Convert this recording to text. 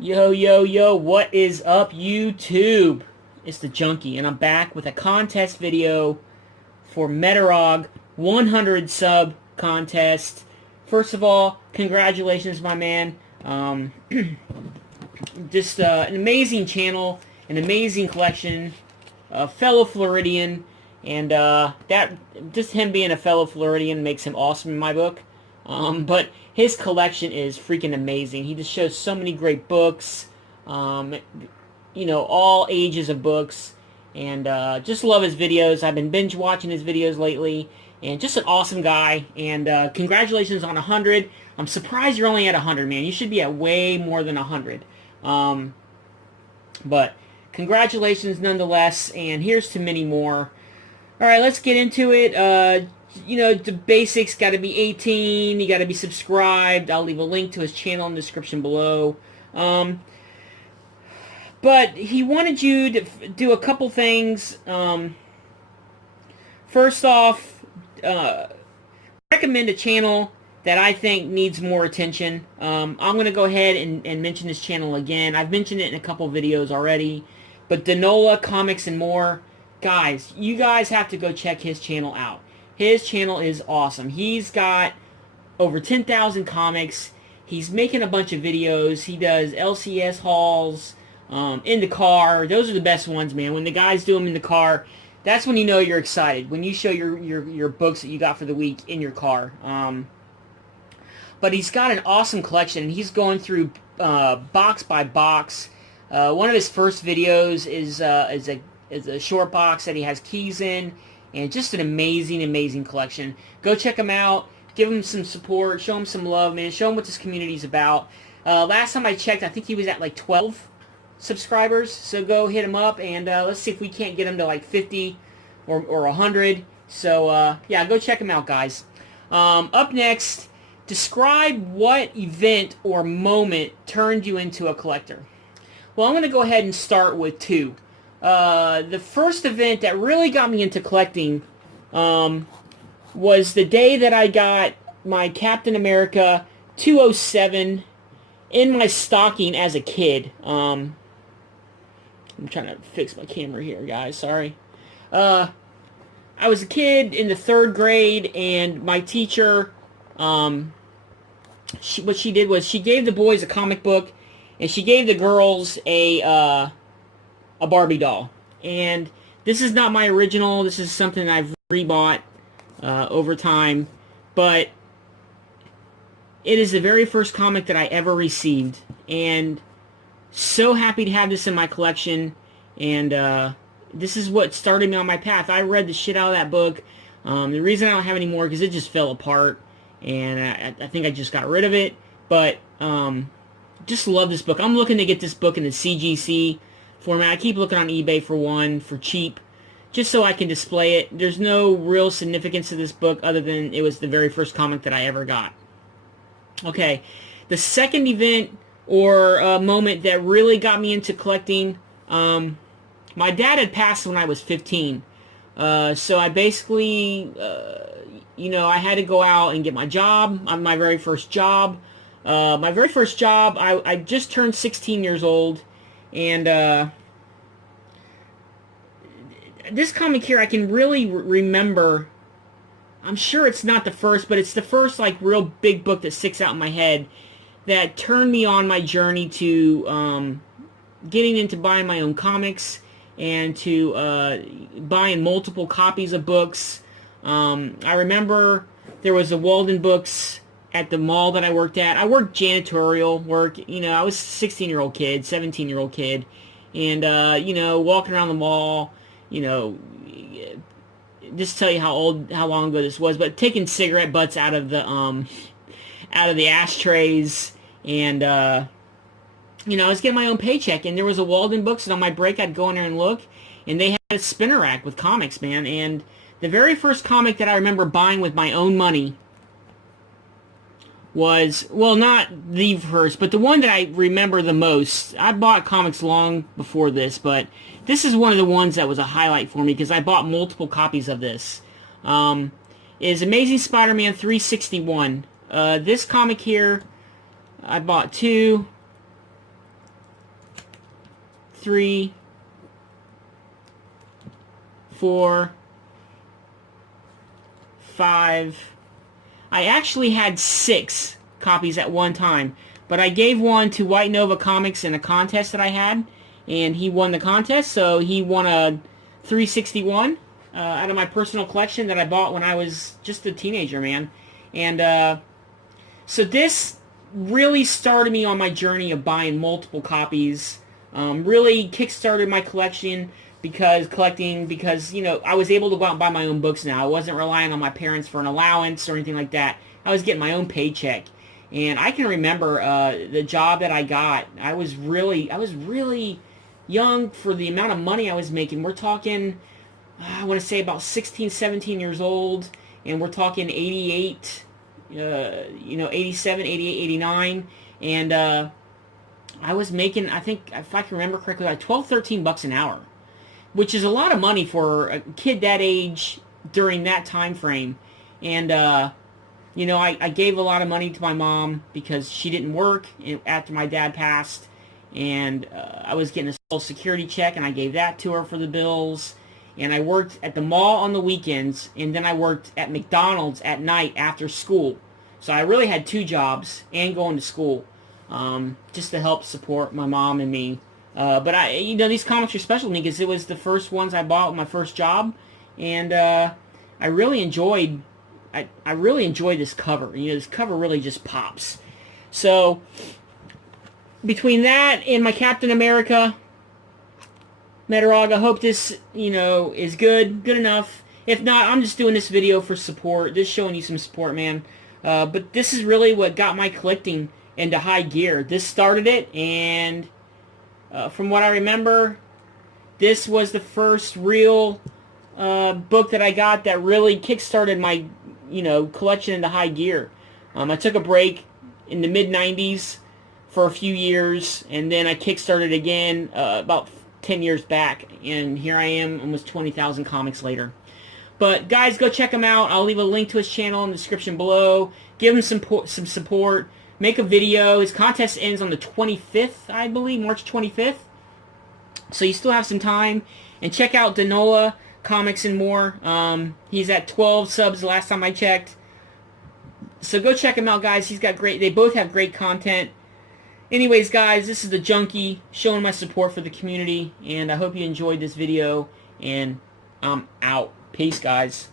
Yo, yo, yo, what is up, YouTube? It's the Junkie, and I'm back with a contest video for Metarog 100 sub contest. First of all, congratulations, my man. Just an amazing channel, an amazing collection, a fellow Floridian, and that just him being a fellow Floridian makes him awesome in my book. But his collection is freaking amazing. He just shows so many great books, all ages of books, and just love his videos. I've been binge watching his videos lately, and just an awesome guy. And congratulations on 100. I'm surprised you're only at 100, man. You should be at way more than 100. But congratulations nonetheless, and here's to many more. All right, let's get into it. The basics, got to be 18, you got to be subscribed. I'll leave a link to his channel in the description below. But he wanted you to do a couple things. First off, recommend a channel that I think needs more attention. I'm going to go ahead and mention this channel again. I've mentioned it in a couple videos already. But Danola Comics and More. Guys, you guys have to go check his channel out. His channel is awesome. He's got over 10,000 comics. He's making a bunch of videos. He does LCS hauls in the car. Those are the best ones, man. When the guys do them in the car, that's when you know you're excited. When you show your books that you got for the week in your car. But he's got an awesome collection, and he's going through box by box. One of his first videos is a short box that he has keys in. And just an amazing, amazing collection. Go check him out. Give him some support. Show him some love, man. Show him what this community is about. Last time I checked, I think he was at like 12 subscribers. So go hit him up, and let's see if we can't get him to like 50 or 100. So, yeah, go check him out, guys. Up next, describe what event or moment turned you into a collector. Well, I'm going to go ahead and start with two. The first event that really got me into collecting was the day that I got my Captain America 207 in my stocking as a kid. I'm trying to fix my camera here, guys. Sorry. I was a kid in the 3rd grade, and my teacher, what she did was she gave the boys a comic book, and she gave the girls a Barbie doll. And this is not my original. This is something I've rebought over time. But it is the very first comic that I ever received. And so happy to have this in my collection. And this is what started me on my path. I read the shit out of that book. The reason I don't have any more because it just fell apart. And I think I just got rid of it. But just love this book. I'm looking to get this book in the CGC format. I keep looking on eBay for one for cheap, just so I can display it. There's no real significance to this book other than it was the very first comic that I ever got. Okay, the second event or moment that really got me into collecting, my dad had passed when I was 15. So I basically, I had to go out and get my job, my very first job. I just turned 16 years old. And this comic here, I can really remember. I'm sure it's not the first, but it's the first like real big book that sticks out in my head that turned me on my journey to getting into buying my own comics and to buying multiple copies of books. I remember there was a Walden Books at the mall that I worked at. I worked janitorial work. I was a 16-year-old kid, 17-year-old kid. And, walking around the mall, just to tell you how long ago this was, but taking cigarette butts out of the ashtrays. And, I was getting my own paycheck. And there was a Walden Books, and on my break I'd go in there and look. And they had a spinner rack with comics, man. And the very first comic that I remember buying with my own money was, well, not the first, but the one that I remember the most. I bought comics long before this, but this is one of the ones that was a highlight for me because I bought multiple copies of this. Is Amazing Spider-Man 361. This comic here, I bought two. 3, 4, 5. I actually had 6 copies at one time, but I gave one to White Nova Comics in a contest that I had, and he won the contest, so he won a 361 out of my personal collection that I bought when I was just a teenager, man. And so this really started me on my journey of buying multiple copies. Really kickstarted my collection because you know, I was able to go out and buy my own books now. I wasn't relying on my parents for an allowance or anything like that. I was getting my own paycheck. And I can remember the job that I got. I was really young for the amount of money I was making. We're talking, I want to say about 16, 17 years old, and we're talking 88, you know, 87, 88, 89, and I was making, I think, if I can remember correctly, like 12, 13 bucks an hour, which is a lot of money for a kid that age during that time frame. And you know, I gave a lot of money to my mom because she didn't work after my dad passed, and I was getting a Social Security check, and I gave that to her for the bills. And I worked at the mall on the weekends, and then I worked at McDonald's at night after school. So I really had 2 jobs and going to school, just to help support my mom and me. But you know, these comics are special to me because it was the first ones I bought with my first job, and I really enjoyed this cover. You know, this cover really just pops. So between that and my Captain America Metarog, I hope this, you know, is good enough. If not, I'm just doing this video for support, just showing you some support, man. But this is really what got my collecting into high gear. This started it, and from what I remember, this was the first real book that I got that really kickstarted my, you know, collection into high gear. I took a break in the mid-90s for a few years, and then I kickstarted again about 10 years back, and here I am almost 20,000 comics later. But guys, go check him out. I'll leave a link to his channel in the description below. Give him some support. Make a video. His contest ends on the 25th, I believe, March 25th. So you still have some time. And check out Danola Comics and More. He's at 12 subs the last time I checked. So go check him out, guys. They both have great content. Anyways, guys, this is the Junkie showing my support for the community, and I hope you enjoyed this video, and I'm out. Peace, guys.